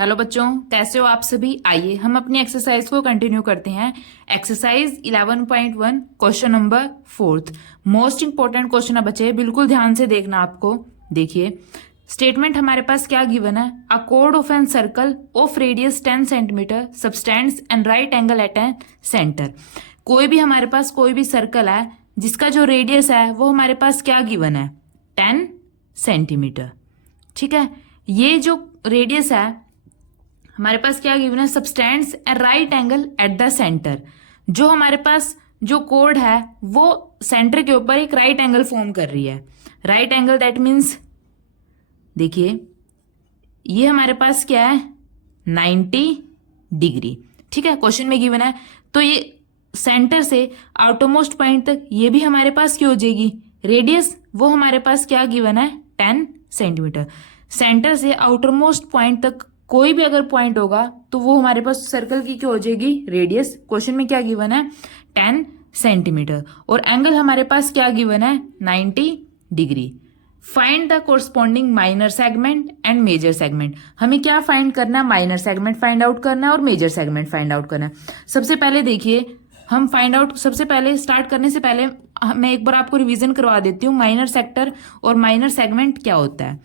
Hello बच्चों, कैसे हो आप सभी। आइए हम अपनी एक्सरसाइज को कंटिन्यू करते हैं। Exercise 11.1 question number 4। Most important question है बच्चे, बिल्कुल ध्यान से देखना। आपको देखिए स्टेटमेंट हमारे पास क्या गिवन है। अ कोड of an circle of radius 10 centimetre subtends and right angle at an centre. कोई भी हमारे पास कोई भी सर्कल है जिसका जो रेडियस है वो हमारे पास क्या गिवन है, 10 सेंटीमीटर। ठीक है, ये जो रेडियस है हमारे पास क्या गिवन है, subtends a right angle at the centre. जो हमारे पास जो कोड है वो सेंटर के ऊपर एक राइट एंगल फॉर्म कर रही है। राइट एंगल दैट मीन्स देखिए ये हमारे पास क्या है, 90 डिग्री। ठीक है, क्वेश्चन में गिवन है। तो ये सेंटर से आउटरमोस्ट पॉइंट तक ये भी हमारे पास क्या हो जाएगी, रेडियस वो हमारे पास क्या गिवन है, 10 सेंटीमीटर। सेंटर से आउटरमोस्ट पॉइंट तक कोई भी अगर पॉइंट होगा तो वो हमारे पास सर्कल की क्या हो जाएगी, रेडियस। क्वेश्चन में क्या गिवन है, 10 सेंटीमीटर। और एंगल हमारे पास क्या गिवन है, 90 degree. Find the corresponding minor segment and major segment. हमें क्या फाइंड करना है, माइनर सेगमेंट फाइंड आउट करना है और मेजर सेगमेंट फाइंड आउट करना है। सबसे पहले देखिए हम फाइंड आउट, सबसे पहले स्टार्ट करने से पहले मैं एक बार आपको रिवीजन करवा देती हूँ माइनर सेक्टर और माइनर सेगमेंट क्या होता है।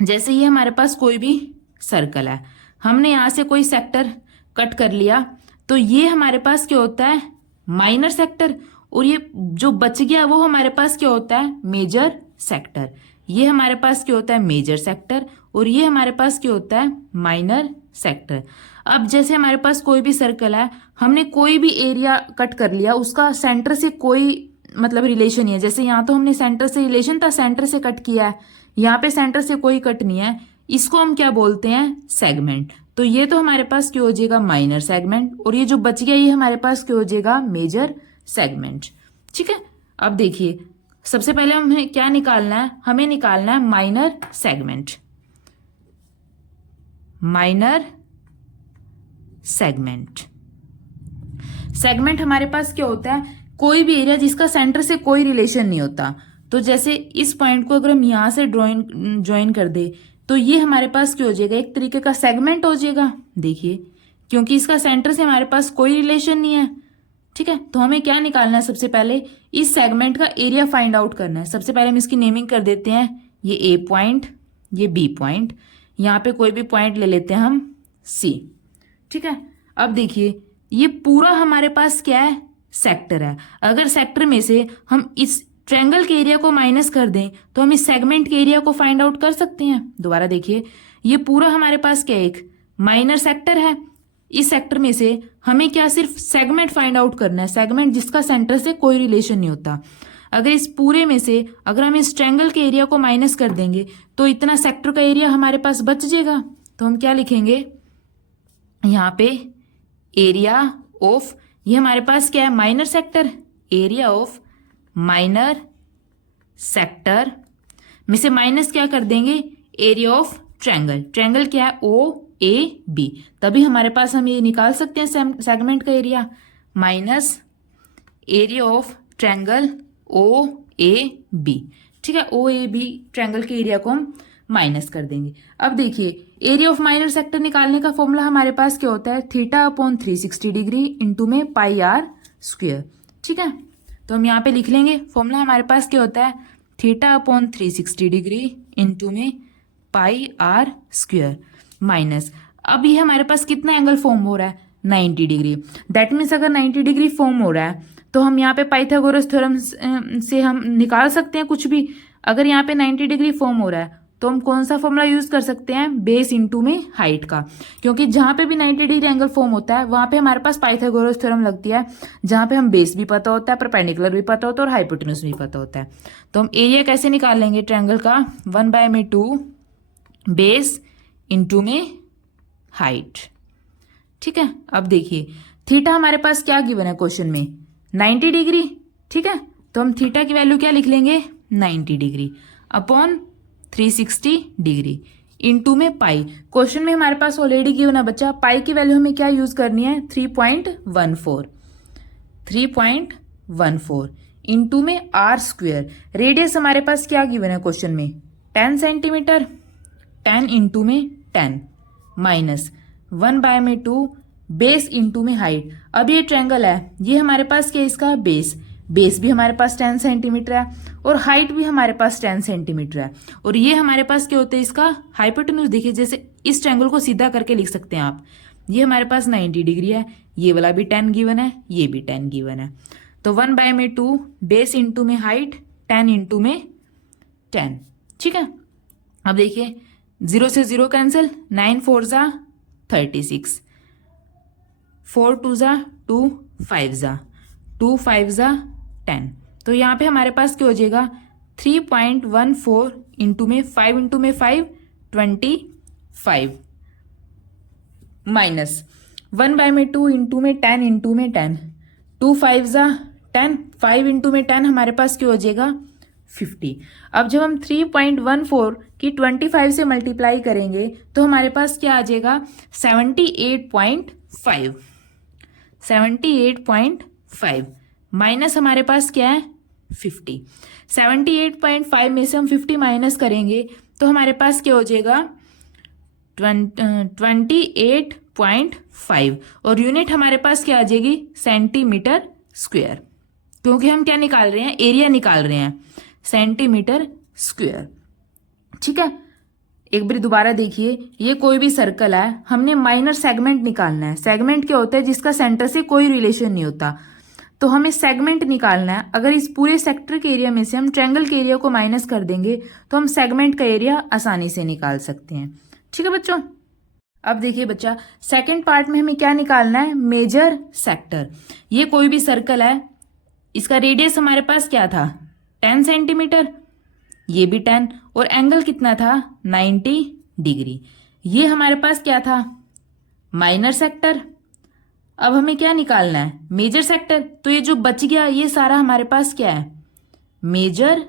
जैसे ये हमारे पास कोई भी सर्कल है, हमने यहां से कोई सेक्टर कट कर लिया तो ये हमारे पास क्या होता है, माइनर सेक्टर। और ये जो बच गया वो हमारे पास क्या होता है, मेजर सेक्टर। ये हमारे पास क्या होता है, मेजर सेक्टर। और ये हमारे पास क्या होता है, माइनर सेक्टर। अब जैसे हमारे पास कोई भी सर्कल है, हमने कोई भी एरिया कट कर लिया, उसका सेंटर से कोई मतलब रिलेशन नहीं है। जैसे यहाँ तो हमने सेंटर से रिलेशन था, सेंटर से कट किया है। यहाँ पे सेंटर से कोई कट नहीं है, इसको हम क्या बोलते हैं, सेगमेंट। तो ये तो हमारे पास क्या हो जाएगा, माइनर सेगमेंट। और ये जो बच गया ये हमारे पास क्या हो जाएगा, मेजर सेगमेंट। ठीक है, अब देखिए सबसे पहले हमें क्या निकालना है, हमें निकालना है minor segment. Minor segment, segment हमारे पास क्या होता है, कोई भी एरिया जिसका सेंटर से कोई रिलेशन नहीं होता। तो जैसे इस पॉइंट को अगर हम यहां से ज्वाइन कर दे तो ये हमारे पास क्या हो जाएगा, एक तरीके का सेगमेंट हो जाएगा। देखिए क्योंकि इसका सेंटर से हमारे पास कोई रिलेशन नहीं है। ठीक है, तो हमें क्या निकालना है, सबसे पहले इस सेगमेंट का एरिया फाइंड आउट करना है। सबसे पहले हम इसकी नेमिंग कर देते हैं, ये ए पॉइंट, ये बी पॉइंट, यहाँ पे कोई भी पॉइंट ले लेते हैं हम सी। ठीक है, अब देखिए ये पूरा हमारे पास क्या है, सेक्टर है। अगर सेक्टर में से हम इस ट्रायंगल के एरिया को माइनस कर दें तो हम इस सेगमेंट के एरिया को फाइंड आउट कर सकते हैं। दोबारा देखिए ये पूरा हमारे पास क्या है, एक माइनर सेक्टर है। इस सेक्टर में से हमें क्या, सिर्फ सेगमेंट फाइंड आउट करना है, सेगमेंट जिसका सेंटर से कोई रिलेशन नहीं होता। अगर इस पूरे में से अगर हम इस ट्रायंगल के एरिया को माइनस कर देंगे तो इतना सेक्टर का एरिया हमारे पास बच जाएगा। तो हम क्या लिखेंगे यहाँ पे, एरिया ऑफ, ये हमारे पास क्या है, minor sector, area of minor sector में से माइनस क्या कर देंगे, एरिया ऑफ ट्रायंगल। ट्रायंगल क्या है, ओ ए बी, तभी हमारे पास हम ये निकाल सकते हैं सेगमेंट का area. Minus area of triangle O A B. ठीक है, ओ ए बी ट्रायंगल के एरिया को हम माइनस कर देंगे। अब देखिए एरिया ऑफ माइनर सेक्टर निकालने का फॉर्मूला हमारे पास क्या होता है, थीटा अपॉन 360 डिग्री इंटू में पाई आर स्क्वायर। ठीक है, तो हम यहाँ पे लिख लेंगे फॉर्मूला हमारे पास क्या होता है, थीटा अपॉन 360 डिग्री इंटू में पाई आर स्क्वायर माइनस, अब ये हमारे पास कितना एंगल फॉर्म हो रहा है, 90 डिग्री। दैट मीन्स अगर 90 डिग्री फॉर्म हो रहा है तो हम यहाँ पे पाइथागोरस थ्योरम से हम निकाल सकते हैं कुछ भी। अगर यहाँ पे 90 डिग्री फॉर्म हो रहा है तो हम कौन सा फॉर्मूला यूज कर सकते हैं, बेस इंटू में हाइट का। क्योंकि जहां पे भी 90 डिग्री एंगल फॉर्म होता है वहां पे हमारे पास पाइथागोरस थ्योरम लगती है, जहां पे हम बेस भी पता होता है, परपेंडिकुलर भी पता होता है और हाइपोटेन्यूज भी पता होता है। तो हम एरिया कैसे निकाल लेंगे ट्रायंगल का, 1/2 बेस इंटू में हाइट। ठीक है, अब देखिए थीटा हमारे पास क्या गिवन है क्वेश्चन में, 90 डिग्री। ठीक है, तो हम थीटा की वैल्यू क्या लिख लेंगे, 90 डिग्री अपॉन 360 डिग्री इंटू में पाई। क्वेश्चन में हमारे पास ऑलरेडी गिवन है बच्चा, पाई की वैल्यू हमें क्या यूज करनी है, 3.14 इंटू में आर स्क्वायर। रेडियस हमारे पास क्या गिवन है क्वेश्चन में, 10 सेंटीमीटर, 10 इंटू में 10 माइनस 1/2 बेस इंटू में हाइट। अब ये ट्रायंगल है, ये हमारे पास क्या है इसका बेस, बेस भी हमारे पास 10 सेंटीमीटर है और हाइट भी हमारे पास 10 सेंटीमीटर है, और ये हमारे पास क्या होता है इसका हाइपोटेन्यूज। देखिए जैसे इस ट्रायंगल को सीधा करके लिख सकते हैं आप, ये हमारे पास 90 डिग्री है, ये वाला भी 10 गिवन है, ये भी 10 गिवन है। तो 1/2 बेस इंटू में हाइट 10 इंटू में 10। ठीक है, अब देखिए 0 से 0 कैंसिल, 9 4 जा 36, 4 2 जा 2, 5 जा 2, 5 जा 10। तो यहाँ पे हमारे पास क्या हो जाएगा 3.14 इंटू में 5 इंटू में 5 25 माइनस 1/2 इंटू में 10 इंटू में 10, 2 5 जा 10, 5 इंटू में 10 हमारे पास क्या हो जाएगा 50। अब जब हम 3.14 की 25 से मल्टीप्लाई करेंगे तो हमारे पास क्या आ जाएगा 78.5, 78.5 माइनस हमारे पास क्या है 50। 78.5 में से हम 50 माइनस करेंगे तो हमारे पास क्या हो जाएगा 28.5, और यूनिट हमारे पास क्या आ जाएगी सेंटीमीटर स्क्वायर, क्योंकि हम क्या निकाल रहे हैं एरिया निकाल रहे हैं सेंटीमीटर स्क्वायर। ठीक है, एक बार दोबारा देखिए, ये कोई भी सर्कल है, हमने माइनर सेगमेंट निकालना है। सेगमेंट क्या होता है जिसका सेंटर से कोई रिलेशन नहीं होता, तो हमें सेगमेंट निकालना है। अगर इस पूरे सेक्टर के एरिया में से हम ट्रायंगल के एरिया को माइनस कर देंगे तो हम सेगमेंट का एरिया आसानी से निकाल सकते हैं। ठीक है बच्चों, अब देखिए बच्चा सेकंड पार्ट में हमें क्या निकालना है मेजर सेक्टर। ये कोई भी सर्कल है, इसका रेडियस हमारे पास क्या था 10 सेंटीमीटर, ये भी 10, और एंगल कितना था 90 डिग्री। ये हमारे पास क्या था माइनर सेक्टर। अब हमें क्या निकालना है मेजर सेक्टर, तो ये जो बच गया ये सारा हमारे पास क्या है मेजर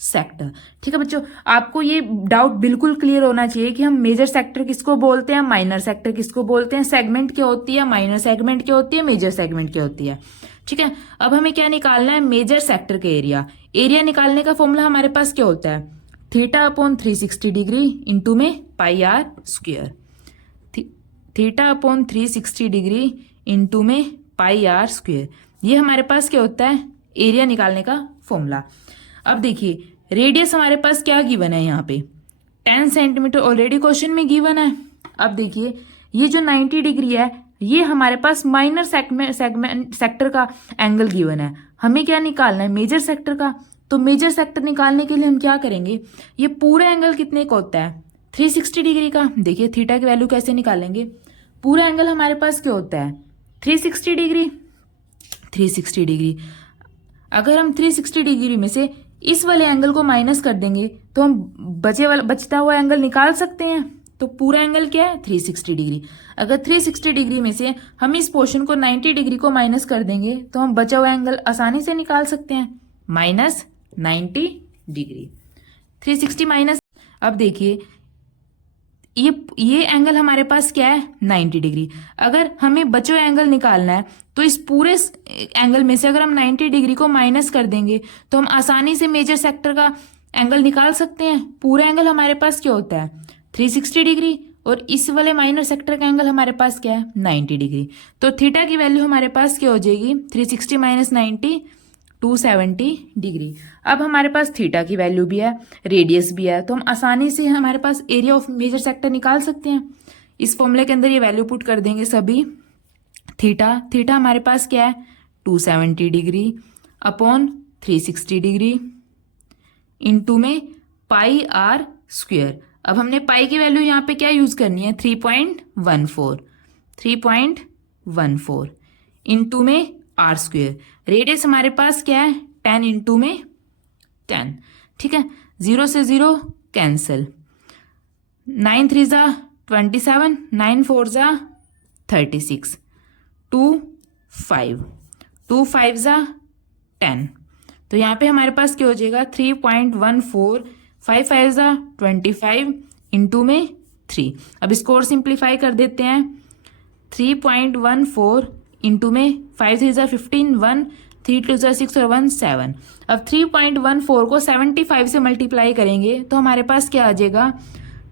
सेक्टर। ठीक है बच्चों, आपको ये डाउट बिल्कुल क्लियर होना चाहिए कि हम मेजर सेक्टर किसको बोलते हैं, माइनर सेक्टर किसको बोलते हैं, सेगमेंट क्या होती है, माइनर सेगमेंट क्या होती है, मेजर सेगमेंट क्या होती है। ठीक है, अब हमें क्या निकालना है मेजर सेक्टर का एरिया। एरिया निकालने का फॉर्मूला हमारे पास क्या होता है θ/360 डिग्री इंटू में πr स्क्वायर, θ/360 डिग्री इंटू में πr स्क्वायर। ये हमारे पास क्या होता है एरिया निकालने का फॉर्मूला। अब देखिए रेडियस हमारे पास क्या गिवन है यहाँ पे 10 सेंटीमीटर ऑलरेडी क्वेश्चन में गिवन है। अब देखिए ये जो 90 डिग्री है ये हमारे पास माइनर सेगमेंट सेक्टर का एंगल गिवन है। हमें क्या निकालना है मेजर सेक्टर का। तो मेजर सेक्टर निकालने के लिए हम क्या करेंगे, ये पूरा एंगल कितने का होता है 360 डिग्री का। देखिए थीटा की वैल्यू कैसे निकालेंगे, पूरा एंगल हमारे पास क्या होता है 360 डिग्री। 360 डिग्री अगर हम 360 डिग्री में से इस वाले एंगल को माइनस कर देंगे तो हम बचता हुआ एंगल निकाल सकते हैं। तो पूरा एंगल क्या है 360 डिग्री। अगर 360 डिग्री में से हम इस पोर्शन को 90 डिग्री को माइनस कर देंगे तो हम बचा हुआ एंगल आसानी से निकाल सकते हैं -90 डिग्री। 360 माइनस, अब देखिए ये एंगल हमारे पास क्या है 90 डिग्री। अगर हमें बचा हुआ एंगल निकालना है तो इस पूरे एंगल में से अगर हम 90 डिग्री को माइनस कर देंगे तो हम आसानी से मेजर सेक्टर का एंगल निकाल सकते हैं। पूरा एंगल हमारे पास क्या होता है 360 डिग्री, और इस वाले माइनर सेक्टर का एंगल हमारे पास क्या है 90 डिग्री। तो थीटा की वैल्यू हमारे पास क्या हो जाएगी 360 माइनस 90 270 डिग्री। अब हमारे पास थीटा की वैल्यू भी है, रेडियस भी है, तो हम आसानी से हमारे पास एरिया ऑफ मेजर सेक्टर निकाल सकते हैं। इस फॉर्मूले के अंदर ये वैल्यू पुट कर देंगे सभी। थीटा हमारे पास क्या है 270 डिग्री अपॉन 360 डिग्री इंटू में पाई आर स्क्वायर। अब हमने पाई की वैल्यू यहाँ पे क्या यूज करनी है 3.14 इंटू में आर स्क्वायर। रेडियस हमारे पास क्या है 10 इंटू में 10। ठीक है, 0 से 0 कैंसिल, 9 3 जा 27, 9 4 जा 36, 2 5 2 5 जा 10। तो यहाँ पे हमारे पास क्या हो जाएगा 3.14, 5 5 जा 25 इंटू में 3। अब इसको और सिंप्लीफाई कर देते हैं 3.14 इंटू में 5 3 जा 15, 1 3 2 जा 6 और 1 7। अब 3.14 को 75 से मल्टीप्लाई करेंगे तो हमारे पास क्या आ जाएगा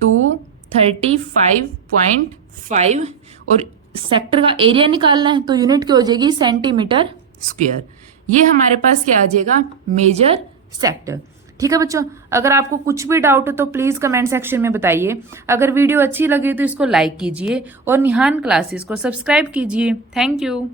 2 35.5 और सेक्टर का एरिया निकालना है तो यूनिट क्या हो जाएगी सेंटीमीटर स्क्वायर। ये हमारे पास क्या आ जाएगा मेजर सेक्टर। ठीक है बच्चों, अगर आपको कुछ भी डाउट हो तो प्लीज कमेंट सेक्शन में बताइए। अगर वीडियो अच्छी लगी तो इसको लाइक कीजिए और निहान क्लासेस को सब्सक्राइब कीजिए। Thank you.